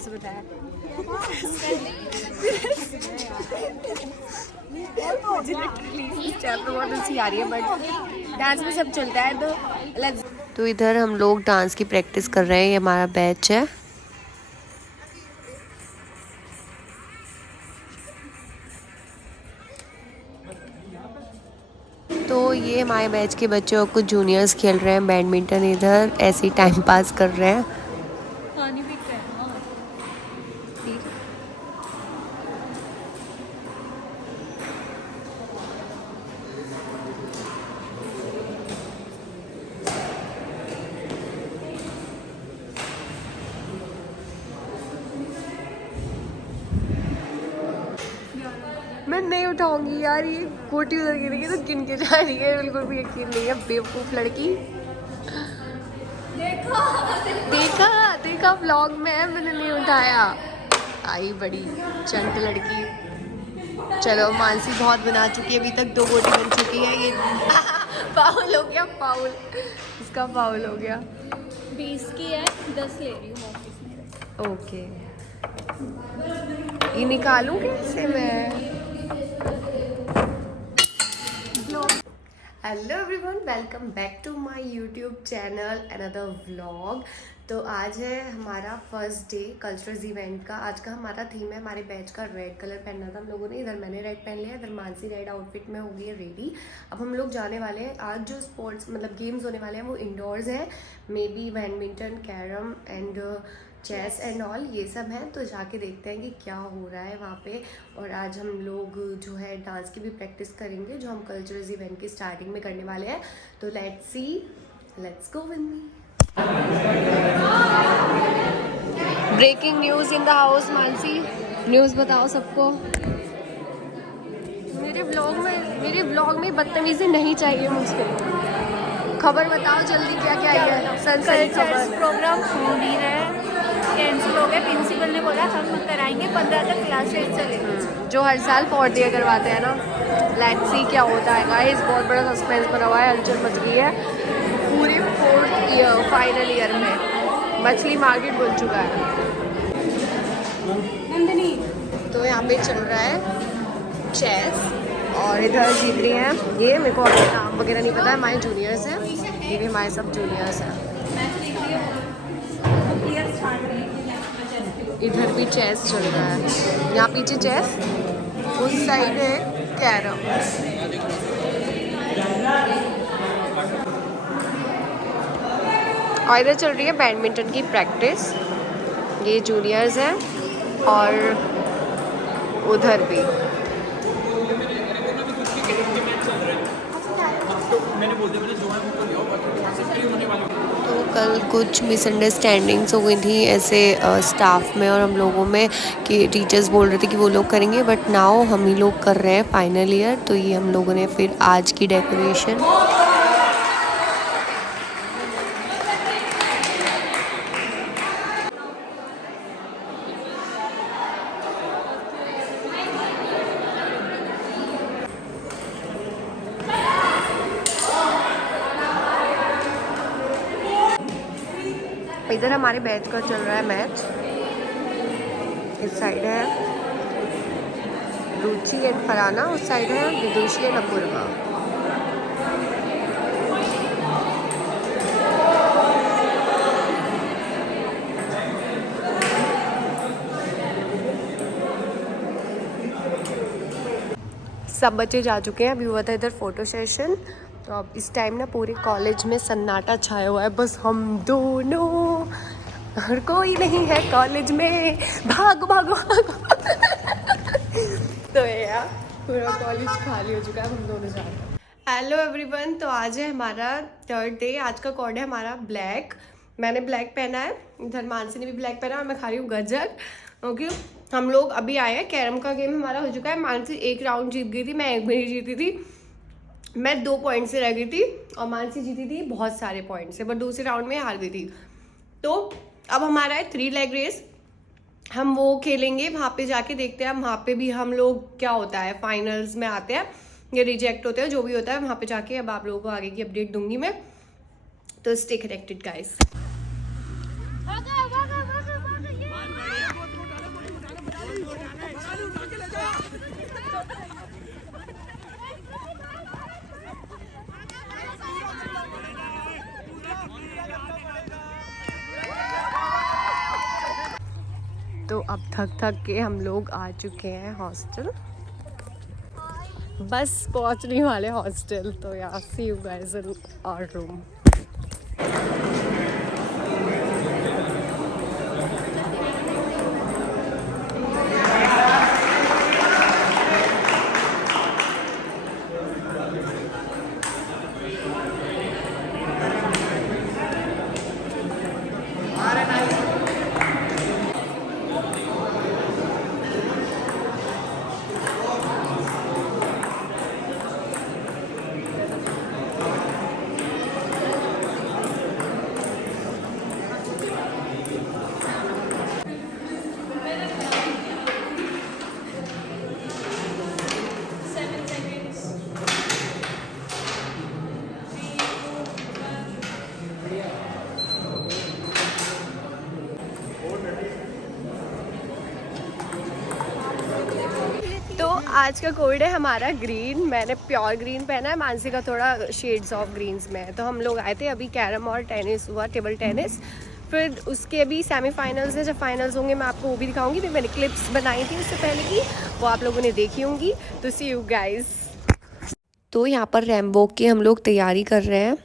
कैसे बताया? मुझे लिटरली स्टेप तो बहुत अच्छी आ रही है बट डांस में सब चलता है तो लेट्स। तो इधर हम लोग डांस की प्रैक्टिस कर रहे हैं, ये हमारा बैच है। तो ये हमारे बैच के बच्चे और कुछ जूनियर्स खेल रहे हैं बैडमिंटन, इधर ऐसे ही टाइम पास कर रहे हैं। पानी भी कर मैं नहीं उठाऊंगी यार, ये गोटी उधर गिरेगी तो गिन के जा रही है, बिल्कुल भी यकीन नहीं है। बेवकूफ लड़की। देखा देखा व्लॉग में है, मैंने नहीं उठाया। आई बड़ी चंट लड़की। चलो मानसी बहुत बना चुकी है, अभी तक 2 गोटी बन चुकी है। ये फाउल हो गया, फाउल, इसका फाउल हो गया। 20 की है, 10 ले रही हूँ ऑफिस में। ओके, ये निकालूं कैसे मैं? Hello everyone, welcome back to my YouTube channel another vlog. तो आज है हमारा फर्स्ट डे कल्चरल इवेंट का। आज का हमारा थीम है, हमारे बैच का रेड कलर पहनना था हम लोगों ने। इधर मैंने रेड पहन लिया, इधर मानसी रेड आउटफिट में हो गई है रेडी। अब हम लोग जाने वाले हैं। आज जो स्पोर्ट्स मतलब गेम्स होने वाले हैं वो इंडोर्स हैं, maybe badminton, carrom and chess and all, ये सब हैं। तो जाके देखते हैं कि क्या हो रहा है वहाँ पे। और आज हम लोग जो है डांस की भी प्रैक्टिस करेंगे, जो हम कल्चरल इवेंट की स्टार्टिंग में करने वाले हैं। तो let's see, let's go with me. Breaking news in the house. Mansi, news बताओ सबको। मेरे ब्लॉग में बदतमीजी नहीं चाहिए मुझसे। खबर बताओ जल्दी, क्या क्या है? सनसनी खबर। प्रोग्राम हो नहीं रहा है, कैंसिल हो गया। प्रिंसिपल ने बोला हम कराएंगे, 15 तक क्लासेस चलेंगे। जो हर साल 4th ईयर करवाते हैं ना। लेट्स सी क्या होता है गाइस, बहुत बड़ा सस्पेंस बना हुआ है, हलचल मच गई है पूरे 4th ईयर फाइनल ईयर में। मछली मार्केट बन चुका है। तो यहाँ पे चल रहा है चेस और इधर जीत रही हैं ये। मेरे को अपने नाम वगैरह नहीं पता है, हमारे जूनियर्स हैं, ये भी हमारे सब जूनियर्स हैं। इधर भी चेस चल रहा है, यहाँ पीछे चेस, उस साइड है कैरम। और इधर चल रही है बैडमिंटन की प्रैक्टिस। ये जूनियर्स हैं और उधर भी। तो कल कुछ मिसअंडरस्टैंडिंग्स हो गई थी ऐसे स्टाफ में और हम लोगों में, कि टीचर्स बोल रहे थे कि वो लोग करेंगे बट नाउ हम ही लोग कर रहे हैं फाइनल ईयर। तो ये हम लोगों ने फिर आज की डेकोरेशन। इधर हमारे बैच का चल रहा है मैच। इस साइड है रुचि एंड फराना, उस साइड है विदुषी एंड अपूर्वा। सब बच्चे जा चुके हैं, अभी हुआ था इधर फोटो सेशन। तो अब इस टाइम ना पूरे कॉलेज में सन्नाटा छाया हुआ है, बस हम दोनों, और कोई नहीं है कॉलेज में। भागो भागो भागो। तो यार पूरा कॉलेज खाली हो चुका है, हम दोनों जा रहे हैं। हेलो एवरीवन, तो आज है हमारा 3rd डे। आज का कोड है हमारा ब्लैक। मैंने ब्लैक पहना है, इधर मानसी ने भी ब्लैक पहना है, मैं खा रही हूँ गजक। ओके, हम लोग अभी आए हैं। कैरम का गेम हमारा हो चुका है। मानसी 1 राउंड जीत गई थी, मैं 1 भी नहीं जीती थी। मैं 2 पॉइंट से रह गई थी और मानसी जीती थी बहुत सारे पॉइंट से, बट दूसरे राउंड में हार गई थी। तो अब हमारा है 3 लेग रेस, हम वो खेलेंगे। वहाँ पे जाके देखते हैं वहाँ पे भी हम लोग क्या होता है, फाइनल्स में आते हैं या रिजेक्ट होते हैं, जो भी होता है वहाँ पे जाके अब आप लोगों को आगे की अपडेट दूंगी मैं। तो स्टे कनेक्टेड गाइस। तो अब थक थक के हम लोग आ चुके हैं हॉस्टल, बस पहुंचने वाले हॉस्टल। तो यार see you guys in our room. आज का कोड है हमारा ग्रीन। मैंने प्योर ग्रीन पहना है, मानसी का थोड़ा शेड्स ऑफ ग्रीन्स में है। तो हम लोग आए थे, अभी कैरम और टेनिस हुआ, टेबल टेनिस। फिर उसके अभी सेमीफाइनल्स है, जब फाइनल्स होंगे मैं आपको वो भी दिखाऊंगी। फिर मैंने क्लिप्स बनाई थी उससे पहले की, वो आप लोगों ने देखी होंगी। तो सी यू गाइस। तो यहाँ पर रैम्बो की हम लोग तैयारी कर रहे हैं।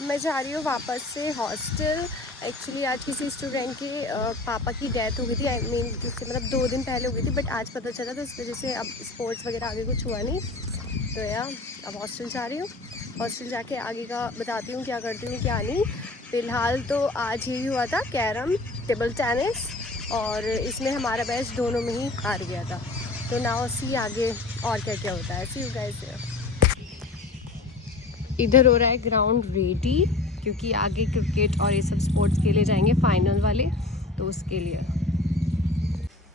मैं जा रही हूँ वापस से हॉस्टल। एक्चुअली आज किसी स्टूडेंट के पापा की डेथ हो गई थी, आई मीन उससे मतलब 2 दिन पहले हो गई थी, बट आज पता चला, तो इस वजह से अब स्पोर्ट्स वगैरह आगे कुछ हुआ नहीं। तो यार अब हॉस्टल जा रही हूँ। हॉस्टल जाके आगे का बताती हूँ क्या करती हूँ क्या नहीं। फ़िलहाल तो आज ही हुआ था कैरम, टेबल टेनिस, और इसमें हमारा बैच दोनों में ही हार गया था। तो नाउ सी आगे और क्या क्या होता है। सी यू गाइस। इधर हो रहा है ग्राउंड रेडी, क्योंकि आगे क्रिकेट और ये सब स्पोर्ट्स के लिए जाएंगे फाइनल वाले, तो उसके लिए।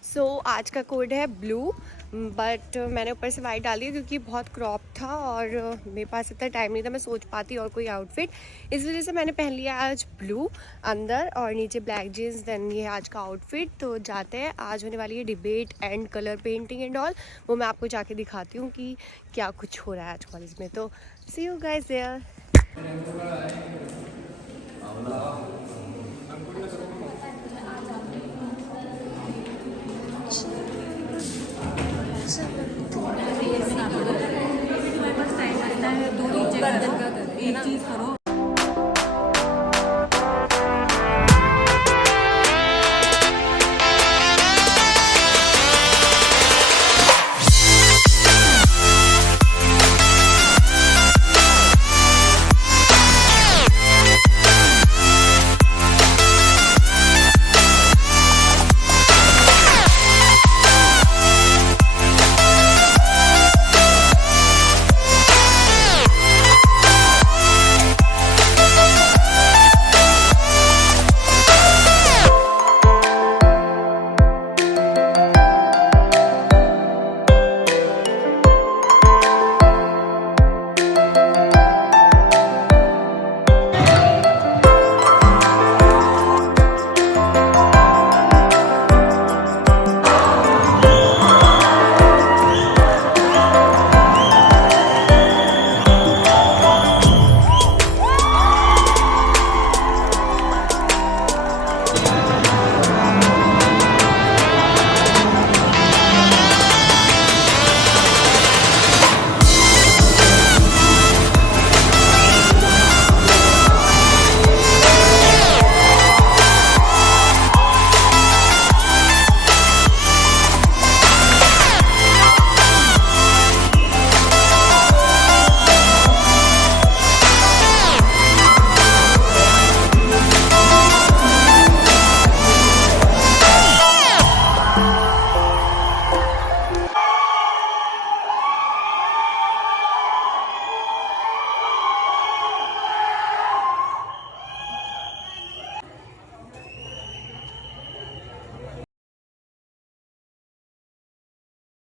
सो आज का कोड है ब्लू, बट मैंने ऊपर से वाइट डाल दिया क्योंकि बहुत क्रॉप था और मेरे पास इतना टाइम नहीं था मैं सोच पाती और कोई आउटफिट, इस वजह से मैंने पहन लिया आज ब्लू अंदर और नीचे ब्लैक जीन्स। देन ये आज का आउटफिट। तो जाते हैं, आज होने वाली है debate and colour painting and all, वो मैं आपको जाके दिखाती हूँ कि क्या कुछ हो रहा है आज कॉलेज में। तो सी यू गाइस देयर। एक चीज़ करो,